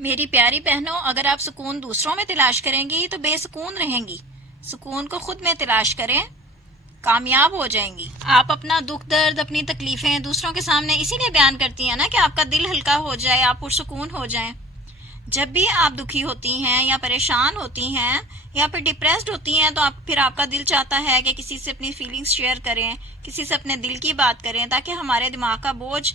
میری پیاری بہنوں، اگر آپ سکون دوسروں میں تلاش کریں گی تو بے سکون رہیں گی. سکون کو خود میں تلاش کریں، کامیاب ہو جائیں گی. آپ اپنا دکھ درد، اپنی تکلیفیں دوسروں کے سامنے اسی لیے بیان کرتی ہیں نا کہ آپ کا دل ہلکا ہو جائے، آپ پرسکون ہو جائیں. جب بھی آپ دکھی ہوتی ہیں یا پریشان ہوتی ہیں یا پھر ڈپریسڈ ہوتی ہیں تو پھر آپ کا دل چاہتا ہے کہ کسی سے اپنی فیلنگز شیئر کریں، کسی سے اپنے دل کی بات کریں تاکہ ہمارے دماغ کا بوجھ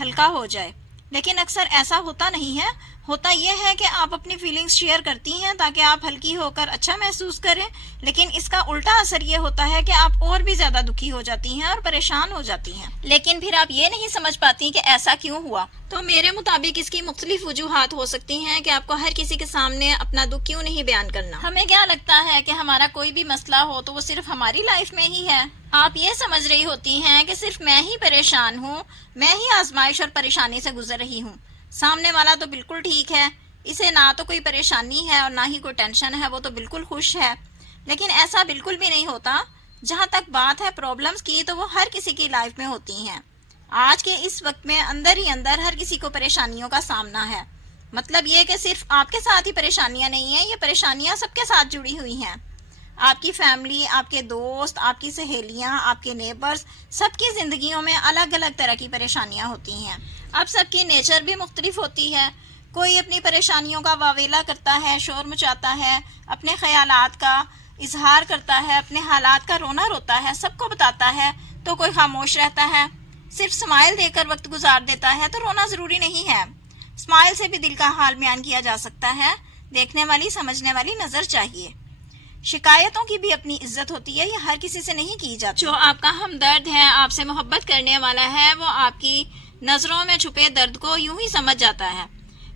ہلکا ہو جائے. لیکن اکثر ایسا ہوتا نہیں ہے. ہوتا یہ ہے کہ آپ اپنی فیلنگز شیئر کرتی ہیں تاکہ آپ ہلکی ہو کر اچھا محسوس کریں، لیکن اس کا الٹا اثر یہ ہوتا ہے کہ آپ اور بھی زیادہ دکھی ہو جاتی ہیں اور پریشان ہو جاتی ہیں. لیکن پھر آپ یہ نہیں سمجھ پاتی کہ ایسا کیوں ہوا. تو میرے مطابق اس کی مختلف وجوہات ہو سکتی ہیں کہ آپ کو ہر کسی کے سامنے اپنا دکھ کیوں نہیں بیان کرنا. ہمیں کیا لگتا ہے کہ ہمارا کوئی بھی مسئلہ ہو تو وہ صرف ہماری لائف میں ہی ہے. آپ یہ سمجھ رہی ہوتی ہیں کہ صرف میں ہی پریشان ہوں، میں ہی آزمائش اور پریشانی سے گزر رہی ہوں. سامنے والا تو بالکل ٹھیک ہے، اسے نہ تو کوئی پریشانی ہے اور نہ ہی کوئی ٹینشن ہے، وہ تو بالکل خوش ہے. لیکن ایسا بالکل بھی نہیں ہوتا. جہاں تک بات ہے پرابلمز کی تو وہ ہر کسی کی لائف میں ہوتی ہیں. آج کے اس وقت میں اندر ہی اندر ہر کسی کو پریشانیوں کا سامنا ہے. مطلب یہ کہ صرف آپ کے ساتھ ہی پریشانیاں نہیں ہیں، یہ پریشانیاں سب کے ساتھ جڑی ہوئی ہیں. آپ کی فیملی، آپ کے دوست، آپ کی سہیلیاں، آپ کے نیبرز، سب کی زندگیوں میں الگ الگ طرح کی پریشانیاں ہوتی ہیں. اب سب کی نیچر بھی مختلف ہوتی ہے. کوئی اپنی پریشانیوں کا واویلا کرتا ہے، شور مچاتا ہے، اپنے خیالات کا اظہار کرتا ہے، اپنے حالات کا رونا روتا ہے، سب کو بتاتا ہے. تو کوئی خاموش رہتا ہے، صرف سمائل دے کر وقت گزار دیتا ہے. تو رونا ضروری نہیں ہے، سمائل سے بھی دل کا حال بیان کیا جا سکتا ہے. دیکھنے والی سمجھنے والی نظر چاہیے. شکایتوں کی بھی اپنی عزت ہوتی ہے، یہ ہر کسی سے نہیں کی جاتی. جو آپ کا ہمدرد ہے، آپ سے محبت کرنے والا ہے، وہ آپ کی نظروں میں چھپے درد کو یوں ہی سمجھ جاتا ہے.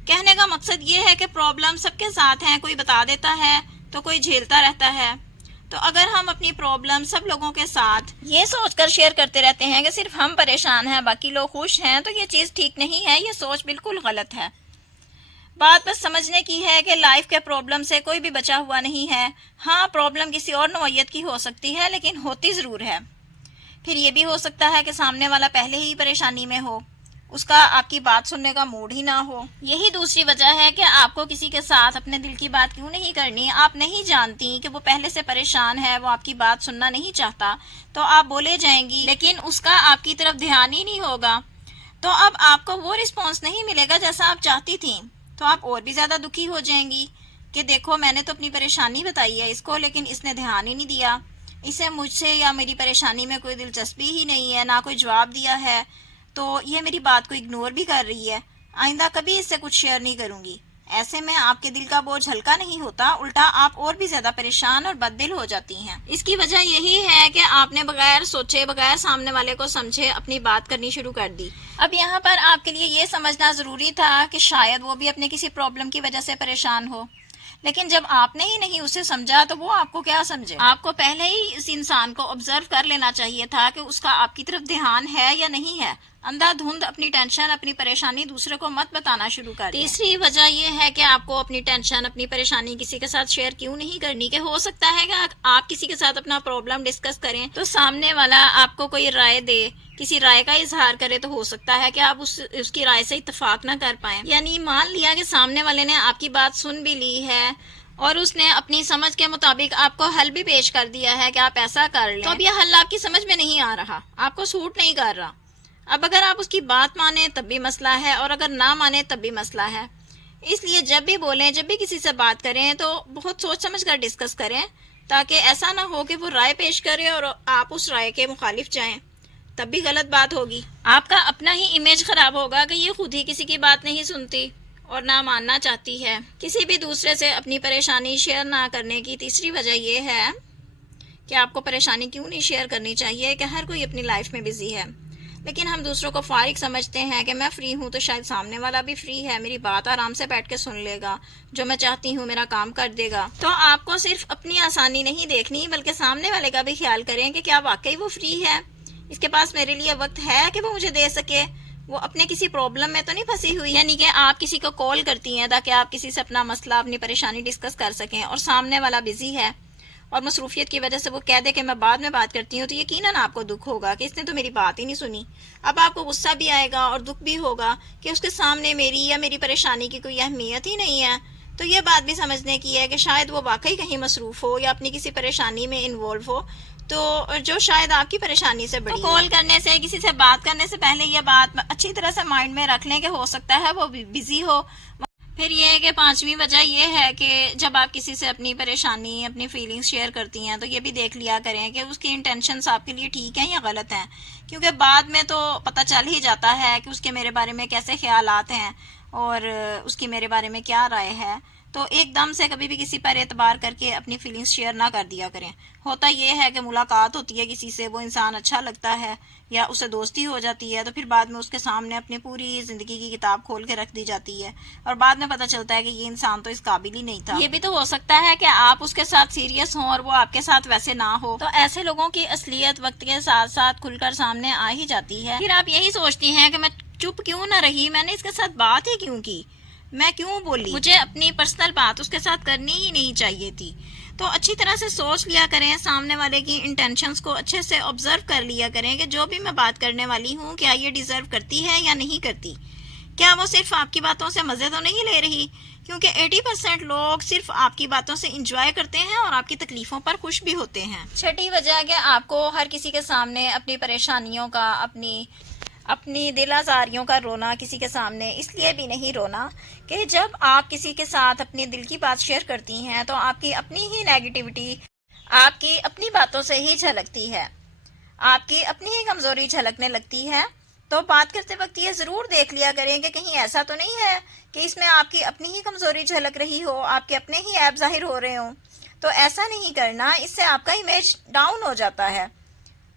کہنے کا مقصد یہ ہے کہ پرابلم سب کے ساتھ ہیں، کوئی بتا دیتا ہے تو کوئی جھیلتا رہتا ہے. تو اگر ہم اپنی پرابلم سب لوگوں کے ساتھ یہ سوچ کر شیئر کرتے رہتے ہیں کہ صرف ہم پریشان ہیں، باقی لوگ خوش ہیں، تو یہ چیز ٹھیک نہیں ہے، یہ سوچ بالکل غلط ہے. بات بس سمجھنے کی ہے کہ لائف کے پرابلم سے کوئی بھی بچا ہوا نہیں ہے. ہاں، پرابلم کسی اور نوعیت کی ہو سکتی ہے لیکن ہوتی ضرور ہے. پھر یہ بھی ہو سکتا ہے کہ سامنے والا پہلے ہی پریشانی میں ہو، اس کا آپ کی بات سننے کا موڈ ہی نہ ہو. یہی دوسری وجہ ہے کہ آپ کو کسی کے ساتھ اپنے دل کی بات کیوں نہیں کرنی. آپ نہیں جانتی کہ وہ پہلے سے پریشان ہے، وہ آپ کی بات سننا نہیں چاہتا، تو آپ بولے جائیں گی لیکن اس کا آپ کی طرف دھیان ہی نہیں ہوگا. تو اب آپ کو وہ رسپانس نہیں ملے گا جیسا آپ چاہتی تھیں. تو آپ اور بھی زیادہ دکھی ہو جائیں گی کہ دیکھو، میں نے تو اپنی پریشانی بتائی ہے اس کو، لیکن اس نے دھیان ہی نہیں دیا. اسے مجھ سے یا میری پریشانی میں کوئی دلچسپی ہی نہیں ہے، نہ کوئی جواب دیا ہے، تو یہ میری بات کو اگنور بھی کر رہی ہے. آئندہ کبھی اس سے کچھ شیئر نہیں کروں گی. ایسے میں آپ کے دل کا بوجھ ہلکا نہیں ہوتا، الٹا آپ اور بھی زیادہ پریشان اور بد دل ہو جاتی ہیں. اس کی وجہ یہی ہے کہ آپ نے بغیر سوچے، بغیر سامنے والے کو سمجھے اپنی بات کرنی شروع کر دی. اب یہاں پر آپ کے لیے یہ سمجھنا ضروری تھا کہ شاید وہ بھی اپنے کسی پرابلم کی وجہ سے پریشان ہو. لیکن جب آپ نے ہی نہیں اسے سمجھا تو وہ آپ کو کیا سمجھے. آپ کو پہلے ہی اس انسان کو آبزرو کر لینا چاہیے تھا کہ اس کا آپ کی طرف دھیان ہے یا نہیں ہے. اندھا دھند اپنی ٹینشن، اپنی پریشانی دوسرے کو مت بتانا شروع کر دیں. تیسری وجہ یہ ہے کہ آپ کو اپنی ٹینشن، اپنی پریشانی کسی کے ساتھ شیئر کیوں نہیں کرنی کہ ہو سکتا ہے کہ آپ کسی کے ساتھ اپنا پرابلم ڈسکس کریں تو سامنے والا آپ کو کوئی رائے دے، کسی رائے کا اظہار کرے، تو ہو سکتا ہے کہ آپ اس کی رائے سے اتفاق نہ کر پائیں. یعنی مان لیا کہ سامنے والے نے آپ کی بات سن بھی لی ہے اور اس نے اپنی سمجھ کے مطابق آپ کو حل بھی پیش کر دیا ہے کہ آپ ایسا کر لیں، تو اب یہ حل آپ کی سمجھ میں نہیں آ رہا، آپ کو سوٹ نہیں کر رہا. اب اگر آپ اس کی بات مانیں تب بھی مسئلہ ہے اور اگر نہ مانیں تب بھی مسئلہ ہے. اس لیے جب بھی بولیں، جب بھی کسی سے بات کریں تو بہت سوچ سمجھ کر ڈسکس کریں، تاکہ ایسا نہ ہو کہ وہ رائے پیش کرے اور آپ اس رائے کے مخالف جائیں، تب بھی غلط بات ہوگی. آپ کا اپنا ہی امیج خراب ہوگا کہ یہ خود ہی کسی کی بات نہیں سنتی اور نہ ماننا چاہتی ہے. کسی بھی دوسرے سے اپنی پریشانی شیئر نہ کرنے کی تیسری وجہ یہ ہے کہ آپ کو پریشانی کیوں نہیں شیئر کرنی چاہیے کہ ہر کوئی اپنی لائف میں بزی ہے. لیکن ہم دوسروں کو فارغ سمجھتے ہیں کہ میں فری ہوں تو شاید سامنے والا بھی فری ہے، میری بات آرام سے بیٹھ کے سن لے گا، جو میں چاہتی ہوں میرا کام کر دے گا. تو آپ کو صرف اپنی آسانی نہیں دیکھنی بلکہ سامنے والے کا بھی خیال کریں کہ کیا واقعی وہ فری ہے، اس کے پاس میرے لیے وقت ہے کہ وہ مجھے دے سکے، وہ اپنے کسی پرابلم میں تو نہیں پھنسی ہوئی. یعنی کہ آپ کسی کو کال کرتی ہیں تاکہ آپ کسی سے اپنا مسئلہ، اپنی پریشانی ڈسکس کر سکیں اور سامنے والا بزی ہے اور مصروفیت کی وجہ سے وہ کہہ دے کہ میں بعد میں بات کرتی ہوں، تو یقیناً آپ کو دکھ ہوگا کہ اس نے تو میری بات ہی نہیں سنی۔ اب آپ کو غصہ بھی آئے گا اور دکھ بھی ہوگا کہ اس کے سامنے میری یا میری پریشانی کی کوئی اہمیت ہی نہیں ہے۔ تو یہ بات بھی سمجھنے کی ہے کہ شاید وہ واقعی کہیں مصروف ہو یا اپنی کسی پریشانی میں انوالو ہو، تو جو شاید آپ کی پریشانی سے بڑی ہو۔ کال کرنے سے، کسی سے بات کرنے سے پہلے یہ بات اچھی طرح سے مائنڈ میں رکھ لیں کہ ہو سکتا ہے وہ بزی ہو۔ پھر یہ ہے کہ پانچویں وجہ یہ ہے کہ جب آپ کسی سے اپنی پریشانی، اپنی فیلنگز شیئر کرتی ہیں تو یہ بھی دیکھ لیا کریں کہ اس کی انٹینشنز آپ کے لیے ٹھیک ہیں یا غلط ہیں، کیونکہ بعد میں تو پتہ چل ہی جاتا ہے کہ اس کے میرے بارے میں کیسے خیالات ہیں اور اس کی میرے بارے میں کیا رائے ہے۔ تو ایک دم سے کبھی بھی کسی پر اعتبار کر کے اپنی فیلنگز شیئر نہ کر دیا کریں۔ ہوتا یہ ہے کہ ملاقات ہوتی ہے کسی سے، وہ انسان اچھا لگتا ہے یا اسے دوستی ہو جاتی ہے، تو پھر بعد میں اس کے سامنے اپنی پوری زندگی کی کتاب کھول کے رکھ دی جاتی ہے اور بعد میں پتہ چلتا ہے کہ یہ انسان تو اس قابل ہی نہیں تھا۔ یہ بھی تو ہو سکتا ہے کہ آپ اس کے ساتھ سیریس ہوں اور وہ آپ کے ساتھ ویسے نہ ہو، تو ایسے لوگوں کی اصلیت وقت کے ساتھ ساتھ کھل کر سامنے آ ہی جاتی ہے۔ پھر آپ یہی سوچتی ہیں کہ میں چپ کیوں نہ رہی، میں نے اس کے ساتھ بات ہی کیوں کی، میں کیوں بولی، مجھے اپنی پرسنل بات اس کے ساتھ کرنی ہی نہیں چاہیے تھی۔ تو اچھی طرح سے سوچ لیا کریں، سامنے والے کی انٹینشنز کو اچھے سے آبزرو کر لیا کریں کہ جو بھی میں بات کرنے والی ہوں کیا یہ ڈیزرو کرتی ہے یا نہیں کرتی، کیا وہ صرف آپ کی باتوں سے مزے تو نہیں لے رہی، کیونکہ 80% لوگ صرف آپ کی باتوں سے انجوائے کرتے ہیں اور آپ کی تکلیفوں پر خوش بھی ہوتے ہیں۔ چھٹی وجہ کہ آپ کو ہر کسی کے سامنے اپنی پریشانیوں کا، اپنی دل آزاریوں کا رونا کسی کے سامنے اس لیے بھی نہیں رونا کہ جب آپ کسی کے ساتھ اپنی دل کی بات شیئر کرتی ہیں تو آپ کی اپنی ہی نیگیٹیوٹی آپ کی اپنی باتوں سے ہی جھلکتی ہے، آپ کی اپنی ہی کمزوری جھلکنے لگتی ہے۔ تو بات کرتے وقت یہ ضرور دیکھ لیا کریں کہ کہیں ایسا تو نہیں ہے کہ اس میں آپ کی اپنی ہی کمزوری جھلک رہی ہو، آپ کے اپنے ہی عیب ظاہر ہو رہے ہوں۔ تو ایسا نہیں کرنا، اس سے آپ کا امیج ڈاؤن ہو جاتا ہے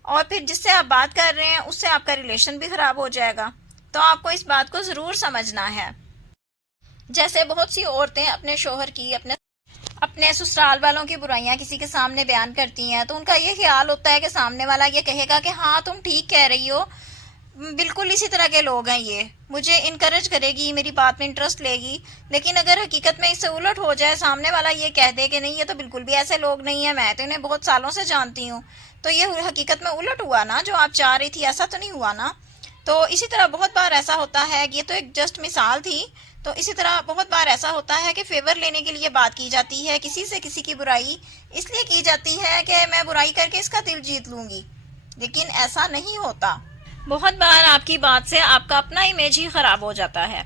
اور پھر جس سے آپ بات کر رہے ہیں اس سے آپ کا ریلیشن بھی خراب ہو جائے گا۔ تو آپ کو اس بات کو ضرور سمجھنا ہے۔ جیسے بہت سی عورتیں اپنے شوہر کی، اپنے سسرال والوں کی برائیاں کسی کے سامنے بیان کرتی ہیں تو ان کا یہ خیال ہوتا ہے کہ سامنے والا یہ کہے گا کہ ہاں تم ٹھیک کہہ رہی ہو، بالکل اسی طرح کے لوگ ہیں، یہ مجھے انکریج کرے گی، میری بات میں انٹرسٹ لے گی۔ لیکن اگر حقیقت میں اس سے الٹ ہو جائے، سامنے والا یہ کہہ دے کہ نہیں یہ تو بالکل بھی ایسے لوگ نہیں ہیں، میں تو انہیں بہت سالوں سے جانتی ہوں، تو یہ حقیقت میں الٹ ہوا نا، جو آپ چاہ رہی تھی ایسا تو نہیں ہوا نا۔ تو اسی طرح بہت بار ایسا ہوتا ہے، یہ تو ایک جسٹ مثال تھی، تو اسی طرح بہت بار ایسا ہوتا ہے کہ فیور لینے کے لیے بات کی جاتی ہے، کسی سے کسی کی برائی اس لیے کی جاتی ہے کہ میں برائی کر کے اس کا دل جیت لوں گی، لیکن ایسا نہیں ہوتا۔ بہت بار آپ کی بات سے آپ کا اپنا امیج ہی خراب ہو جاتا ہے۔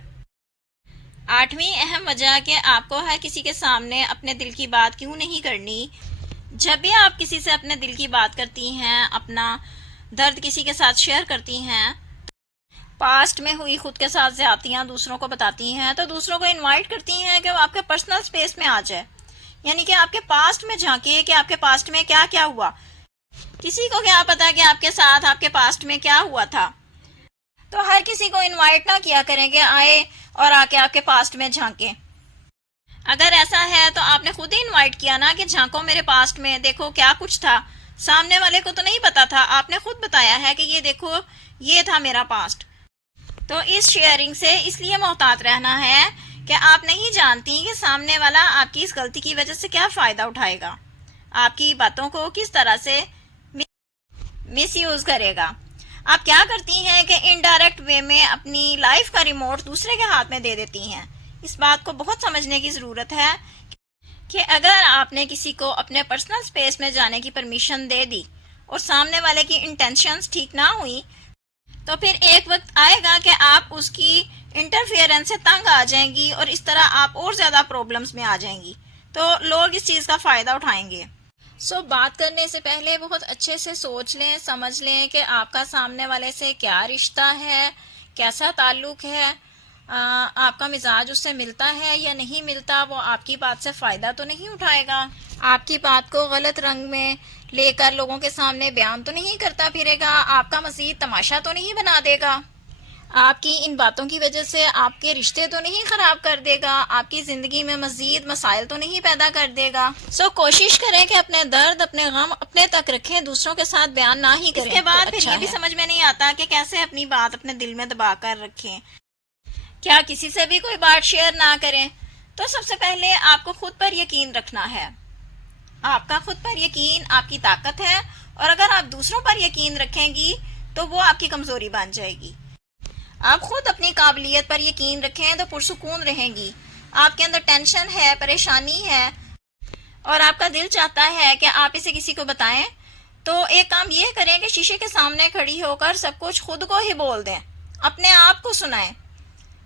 آٹھویں اہم وجہ کہ آپ کو ہر کسی کے سامنے اپنے دل کی بات کیوں نہیں کرنی۔ جب بھی آپ کسی سے اپنے دل کی بات کرتی ہیں، اپنا درد کسی کے ساتھ شیئر کرتی ہیں، پاسٹ میں ہوئی خود کے ساتھ زیادتیاں دوسروں کو بتاتی ہیں، تو دوسروں کو انوائٹ کرتی ہیں کہ وہ آپ کے پرسنل سپیس میں آ جائے، یعنی کہ آپ کے پاسٹ میں جھانکے کہ آپ کے پاسٹ میں کیا کیا ہوا۔ کسی کو کیا پتا کہ آپ کے ساتھ آپ کے پاسٹ میں کیا ہوا تھا، تو ہر کسی کو انوائٹ نہ کیا کریں کہ آئے اور آ کے آپ کے پاسٹ میں جھانکیں۔ اگر ایسا ہے تو آپ نے خود ہی انوائٹ کیا نا کہ جھانکو میرے پاسٹ میں، دیکھو کیا کچھ تھا، سامنے والے کو تو نہیں پتا تھا، آپ نے خود بتایا ہے کہ یہ دیکھو یہ تھا میرا پاسٹ۔ تو اس شیئرنگ سے اس لیے محتاط رہنا ہے کہ آپ نہیں جانتی کہ سامنے والا آپ کی اس غلطی کی وجہ سے کیا فائدہ اٹھائے گا، آپ کی باتوں کو کس طرح سے مس یوز کرے گا۔ آپ کیا کرتی ہیں کہ انڈائریکٹ وے میں اپنی لائف کا ریموٹ دوسرے کے ہاتھ میں دے دیتی ہیں۔ اس بات کو بہت سمجھنے کی ضرورت ہے کہ اگر آپ نے کسی کو اپنے پرسنل سپیس میں جانے کی پرمیشن دے دی اور سامنے والے کی انٹینشنز ٹھیک نہ ہوئی، تو پھر ایک وقت آئے گا کہ آپ اس کی انٹرفیئرنس سے تنگ آ جائیں گی اور اس طرح آپ اور زیادہ پرابلمز میں آ جائیں گی، تو لوگ اس چیز کا فائدہ اٹھائیں گے۔ بات کرنے سے پہلے بہت اچھے سے سوچ لیں، سمجھ لیں کہ آپ کا سامنے والے سے کیا رشتہ ہے، کیسا تعلق ہے، آپ کا مزاج اس سے ملتا ہے یا نہیں ملتا، وہ آپ کی بات سے فائدہ تو نہیں اٹھائے گا، آپ کی بات کو غلط رنگ میں لے کر لوگوں کے سامنے بیان تو نہیں کرتا پھرے گا، آپ کا مزید تماشا تو نہیں بنا دے گا، آپ کی ان باتوں کی وجہ سے آپ کے رشتے تو نہیں خراب کر دے گا، آپ کی زندگی میں مزید مسائل تو نہیں پیدا کر دے گا۔ کوشش کریں کہ اپنے درد، اپنے غم اپنے تک رکھیں، دوسروں کے ساتھ بیان نہ ہی کریں۔ اس کے بعد پھر یہ بھی سمجھ میں نہیں آتا کہ کیسے اپنی بات اپنے دل میں دبا کر رکھیں، کیا کسی سے بھی کوئی بات شیئر نہ کریں۔ تو سب سے پہلے آپ کو خود پر یقین رکھنا ہے، آپ کا خود پر یقین آپ کی طاقت ہے، اور اگر آپ دوسروں پر یقین رکھیں گی تو وہ آپ کی کمزوری بن جائے گی۔ آپ خود اپنی قابلیت پر یقین رکھیں تو پرسکون رہیں گی۔ آپ کے اندر ٹینشن ہے، پریشانی ہے، اور آپ کا دل چاہتا ہے کہ آپ اسے کسی کو بتائیں، تو ایک کام یہ کریں کہ شیشے کے سامنے کھڑی ہو کر سب کچھ خود کو ہی بول دیں، اپنے آپ کو سنائیں۔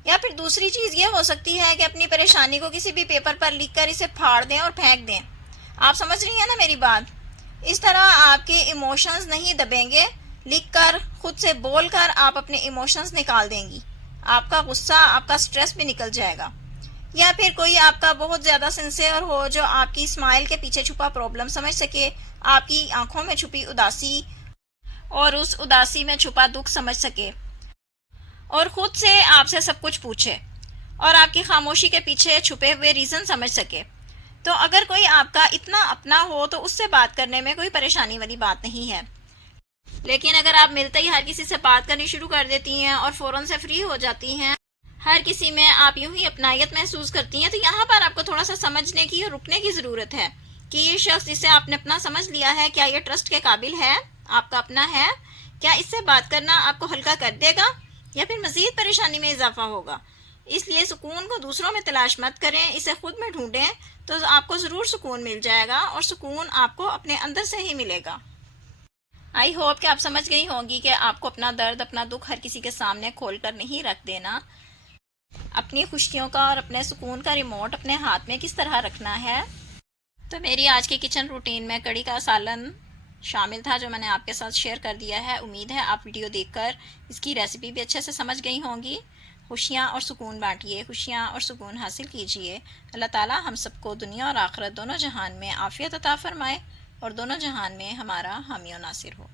یا پھر دوسری چیز یہ ہو سکتی ہے کہ اپنی پریشانی کو کسی بھی پیپر پر لکھ کر اسے پھاڑ دیں اور پھینک دیں۔ آپ سمجھ رہی ہیں نا میری بات؟ اس طرح آپ کے ایموشنز نہیں دبیں گے، لکھ کر، خود سے بول کر آپ اپنے ایموشنز نکال دیں گی۔ آپ کا غصہ، آپ کا سٹریس بھی نکل جائے گا۔ یا پھر کوئی آپ کا بہت زیادہ سنسیئر ہو جو آپ کی اسمائل کے پیچھے چھپا پرابلم سمجھ سکے، آپ کی آنکھوں میں چھپی اداسی اور اس اداسی میں چھپا دکھ سمجھ سکے، اور خود سے آپ سے سب کچھ پوچھے اور آپ کی خاموشی کے پیچھے چھپے ہوئے ریزن سمجھ سکے۔ تو اگر کوئی آپ کا اتنا اپنا ہو تو اس سے بات کرنے میں کوئی پریشانی والی بات نہیں ہے۔ لیکن اگر آپ ملتے ہی ہر کسی سے بات کرنی شروع کر دیتی ہیں اور فوراً سے فری ہو جاتی ہیں، ہر کسی میں آپ یوں ہی اپنائیت محسوس کرتی ہیں، تو یہاں پر آپ کو تھوڑا سا سمجھنے کی اور رکنے کی ضرورت ہے کہ یہ شخص جسے آپ نے اپنا سمجھ لیا ہے، کیا یہ ٹرسٹ کے قابل ہے، آپ کا اپنا ہے؟ کیا اس سے بات کرنا آپ کو ہلکا کر دے گا یا پھر مزید پریشانی میں اضافہ ہوگا؟ اس لیے سکون کو دوسروں میں تلاش مت کریں، اسے خود میں ڈھونڈیں، تو آپ کو ضرور سکون مل جائے گا، اور سکون آپ کو اپنے اندر سے ہی ملے گا۔ آئی ہوپ کہ آپ سمجھ گئی ہوں گی کہ آپ کو اپنا درد، اپنا دکھ ہر کسی کے سامنے کھول کر نہیں رکھ دینا، اپنی خوشیوں کا اور اپنے سکون کا ریموٹ اپنے ہاتھ میں کس طرح رکھنا ہے۔ تو میری آج کی کچن روٹین میں کڑی کا سالن شامل تھا جو میں نے آپ کے ساتھ شیئر کر دیا ہے۔ امید ہے آپ ویڈیو دیکھ کر اس کی ریسیپی بھی اچھے سے سمجھ گئی ہوں گی۔ خوشیاں اور سکون بانٹیے، خوشیاں اور سکون حاصل کیجیے۔ اللہ تعالیٰ ہم سب کو دنیا اور آخرت دونوں جہان میں عافیت عطا فرمائے، اور دونوں جہان میں ہمارا حامی و ناصر ہو۔